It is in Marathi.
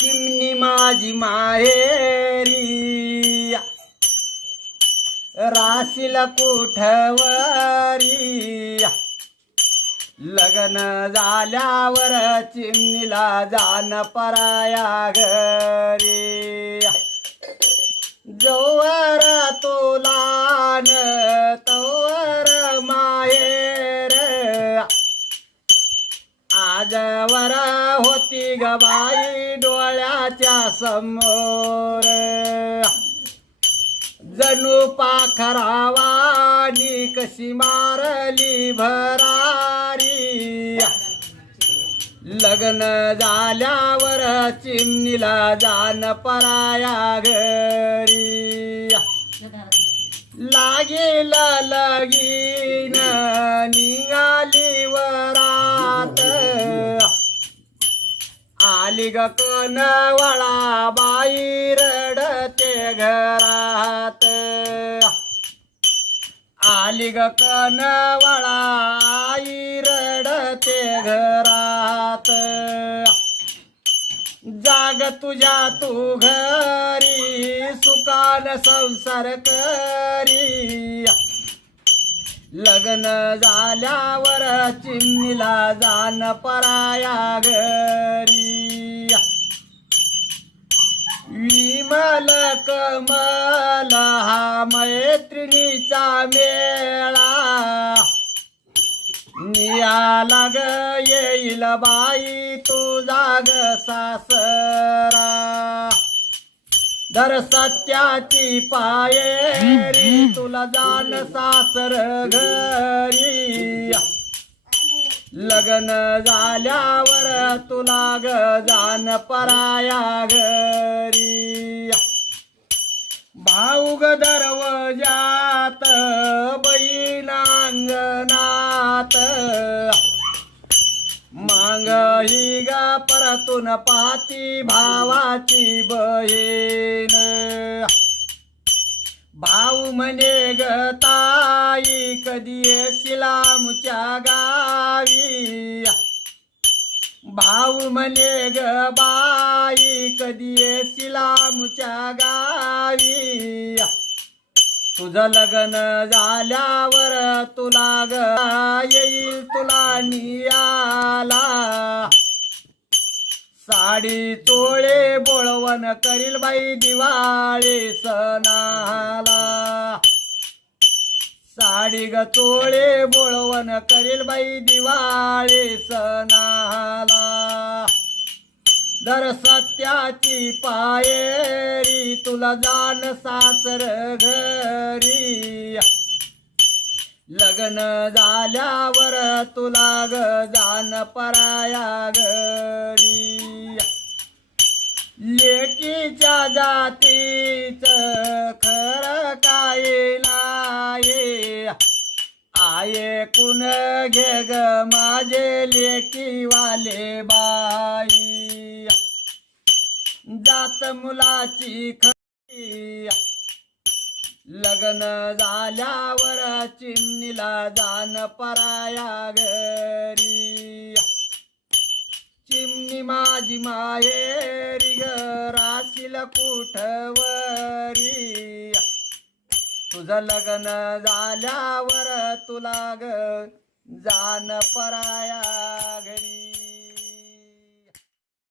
चिमणी माझी माहेरी. राशीला कुठवरी. लग्न झाल्यावर चिमणीला जाण पराया घरी. जोवर तुला न तोवर माहेर. आज होती ग बाई डोळ्याच्या समोर. जणू पाखरावानी कशी मारली भरारी. लग्न झाल्यावर चिमणीला जाण पराया घरी. लागेल लगीन. आली ग कनवळा बाई रडते घरात. आली ग कनवळा आई रडते घरात. जाग तुझ्या तू घरी सुकान संसार करी. लग्न झाल्यावर चिमणीला जाण पराया घरी. मला हा मैत्रिणीचा मेळा. नियाला ग येईल बाई तुझा ग सासरा. दर सत्याची पायरी तुला जाण सासर घरी. लग्न झाल्यावर तुला ग जाण पराया घरी. भाऊ दरव जात बहीण मांग ही ग परतून पाती भावाची बहीण. भाऊ म्हणे ग ताई कधी येशील आमच्या गावी? भाऊ म्हणे ग बा बाई कधी येशिला मुच्या गावी? तुझं लग्न झाल्यावर तुला ग येईल तुला नियाला. साडी चोळे बोळवण करील बाई दिवाळी सणाला. साडी ग चोळे बोळवण करील बाई दिवाळी सणाला. दर सत्याची पायरी तुला जाण सासर घरी. लग्न झाल्यावर तुला ग जाण पराया घरी. लेकीच्या जातीच खर काय नाये? आये कुण घे ग माझे लेकीवाले बाई? जात मुलाची खरी. लग्न झाल्यावर चिमणीला जाण पराया घरी. चिमणी माझी माहेरी ग राशील कुठवरी. तुझं लग्न झाल्यावर तुला ग जाण पराया घरी.